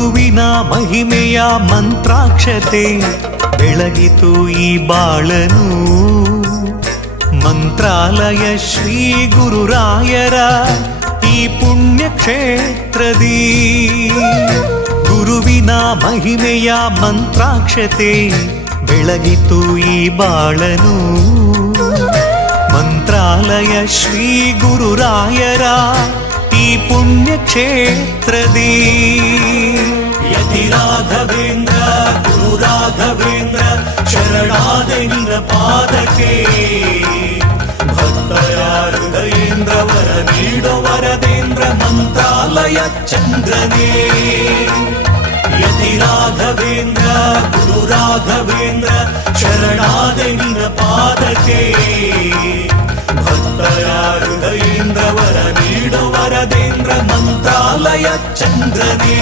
ಗುರುವಿನ ಮಹಿಮೆಯ ಮಂತ್ರಾಕ್ಷತೆ ಬೆಳಗಿತು ಈ ಬಾಳನು. ಮಂತ್ರಾಲಯ ಶ್ರೀ ಗುರುರಾಯರ ಈ ಪುಣ್ಯ ಕ್ಷೇತ್ರದಿ ಗುರುವಿನ ಮಹಿಮೆಯ ಮಂತ್ರಾಕ್ಷತೆ ಬೆಳಗಿತು ಈ ಬಾಳನು. ಮಂತ್ರಾಲಯ ಶ್ರೀ ಗುರುರಾಯರ ಈ ಪುಣ್ಯ ಕ್ಷೇತ್ರದಿ ಯತಿ ರಾಘವೇಂದ್ರ ಗುರು ರಾಘವೇಂದ್ರ ಶರಣಾದ ನಿನ್ನ ಪಾದಕ್ಕೆ. ಭಕ್ತರ ಹೃದಯೇಂದ್ರ ವರ ನೀಡೋ ವರದೇಂದ್ರ ಮಂತ್ರಾಲಯ ಚಂದ್ರನೇ. ಯತಿ ರಾಘವೇಂದ್ರ ಗುರು ರಾಘವೇಂದ್ರ ಶರಣಾದ ನಿನ್ನ ಪಾದಕ್ಕೆ. ಭಕ್ತರ ಹೃದಯೇಂದ್ರ ವರ ನೀಡೋ ವರದೇಂದ್ರ ಮಂತ್ರಾಲಯ ಚಂದ್ರನೇ.